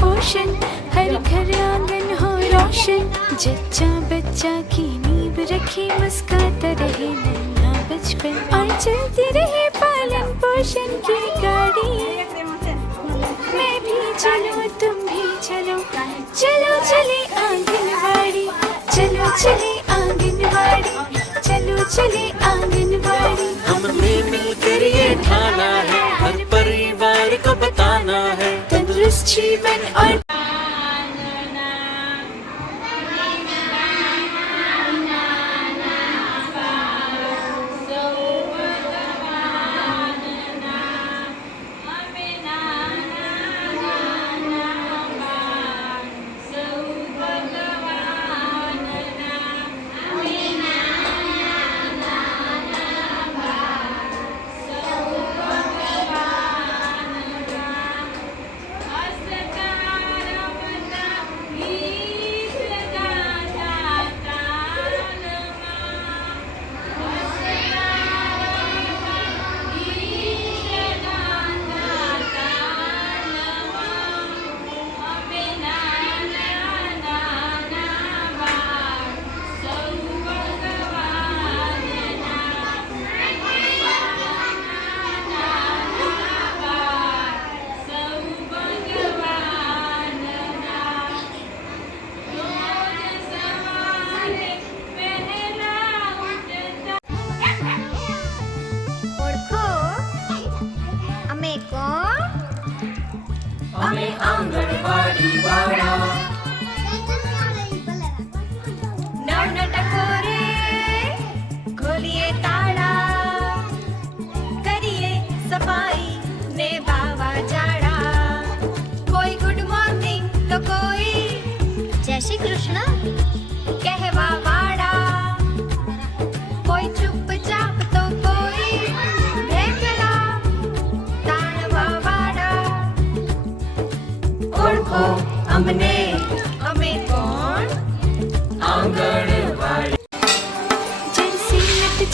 पोषण हर घर आंगन हो रोशन जच्चा बच्चा की नींब रखे मुस्काता रहे नन्हा बचपन और चलती रहे पालन पोषण की गाड़ी मैं भी चलो तुम भी चलो चलो चले आंगनबाड़ी चलो चले चलो चले आंगनबाड़ी हमें मिलकर ये ठाना है हर परिवार को बताना है तंदुरुस्त जीवन और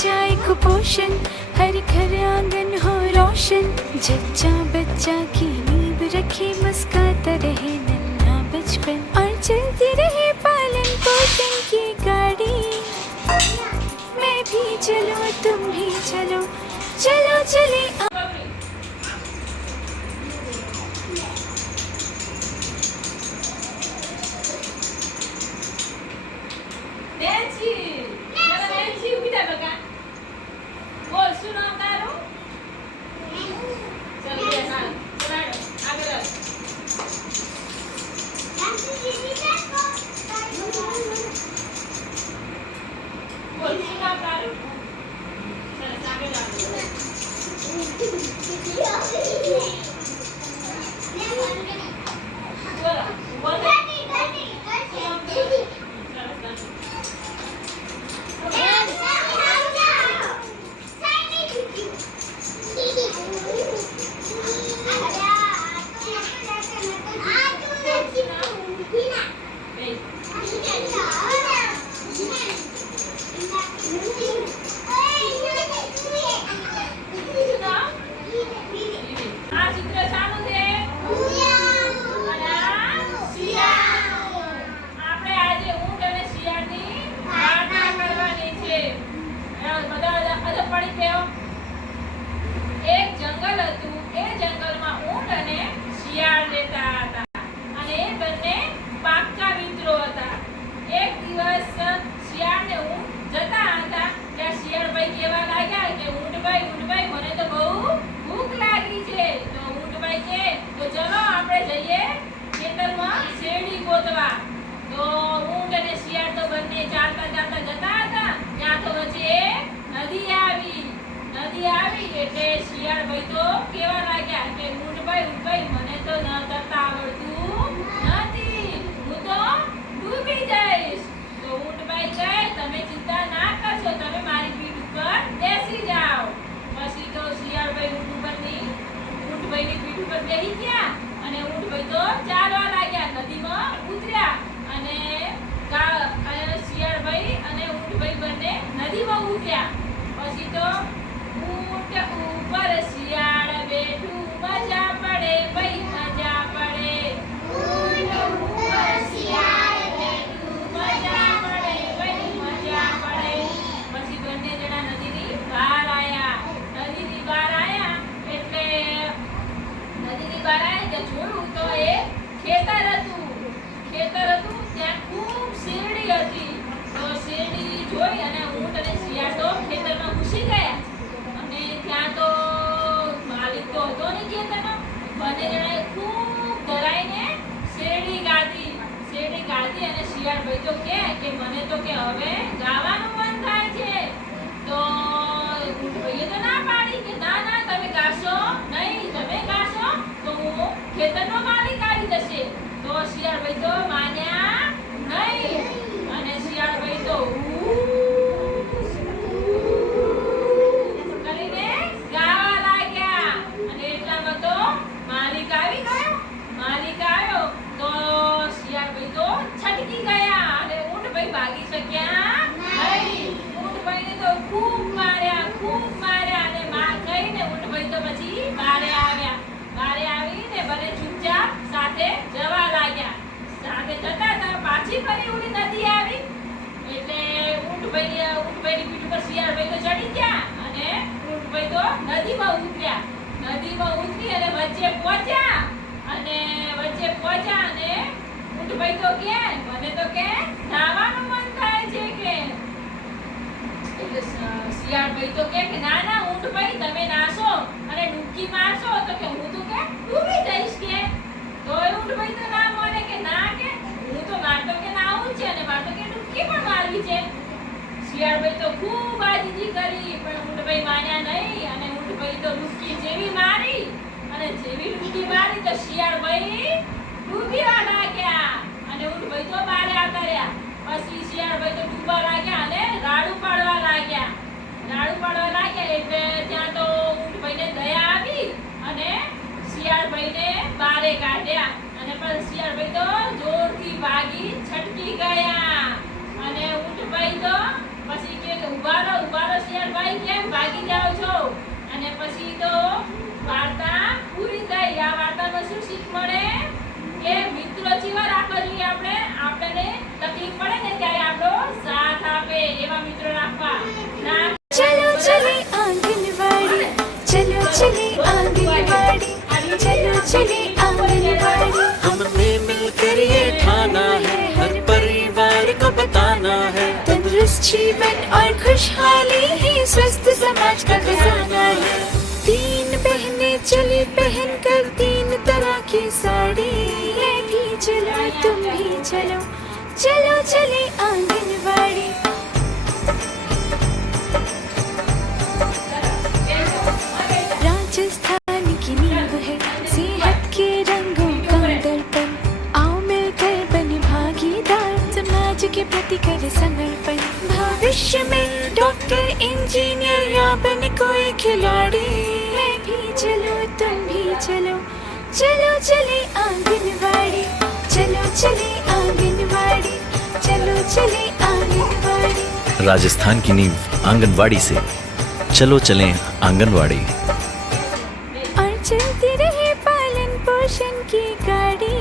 जाए कुपोषण हर घर आंगन हो रोशन जच्चा बच्चा की नींव रखे मुस्काता रहे नन्हा बचपन और चलती रहे पालन पोषण की गाड़ी मैं भी चलो तुम भी चलो चलो चले ભાઈ તો કે કે મને તો કે હવે ગાવાનું મન થાય છે તો ભાઈએ તો ના પાડી કે ના ના તમે ગાશો નહીં તમે ગાશો તો હું ખેતરનો માલિક પાછી ફરી ઊંટ નદી આવી એટલે ઊંટભાઈ ઊંટભાઈની પીઠ પર શિયાળભાઈ તો ચડી ગયા અને ઊંટભાઈ તો નદીમાં ઉતર્યા નદીમાં ઉતરી અને વચ્ચે પહોંચ્યા અને વચ્ચે પહોંચ્યા અને ઊંટભાઈ તો કે મને તો કે નાવાનું મન થાય છે કે એટલે શિયાળ ભાઈ તો કે ના ના ભાઈ તમે નાસો અને ડૂબકી મારશો તો કે શિયાળભાઈ તો ખૂબ આજીજી કરી પણ ઊંટભાઈ માન્યા નહીં અને ઊંટભાઈ તો ડૂબકી જેવી મારી અને જેવી ડૂબકી મારી તો શિયાળભાઈ ડૂબ્યા લાગ્યા અને ઊંટભાઈ તો બારે આવતા રહ્યા પછી શિયાળભાઈ તો ડૂબવા લાગ્યા અને રાડુ પાડવા લાગ્યા રાડુ પાડવા લાગ્યા એટલે ત્યાં તો ઊંટભાઈને દયા આવી અને શિયાળભાઈને બારે કાઢ્યા અને પછી શિયાળભાઈ તો ઉભારો ઉભારો શિયાળભાઈ કેમ ભાગી જાઓ છો અને પછી તો વાર્તા પૂરી થઈ આ વાર્તામાં શું શીખ મળે કે મિત્રો જીવા રાખવા જોઈએ આપણે આપણને તકલીફ પડે ને ત્યારે આપણો સાથ આપે એવા મિત્રો રાખવા ચલો ચલે આંગણવાડી ચલો ચલે આંગણવાડી ચલો ચલે जीवन और खुशहाली ही स्वस्थ समाज का खजाना है तीन बहने चली पहन कर तीन तरह की साड़ी मैं भी चला तुम भी चलो चलो चले आंगनबाड़ी राजस्थान की नींव है सेहत के रंगों का दर्पण आओ मिलकर बने भागीदार समाज के प्रति कर समर्पण भविष्य में डॉक्टर इंजीनियर या बने कोई खिलाड़ी मैं भी चलो तुम भी चलो चलो चले आंगनबाड़ी चलो चले आंगनबाड़ी चलो चले आंगनबाड़ी राजस्थान की नींव आंगनबाड़ी से चलो चले आंगनबाड़ी और चलती रहे पालन पोषण की गाड़ी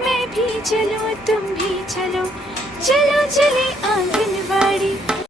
मैं भी चलो तुम भी चले आंगन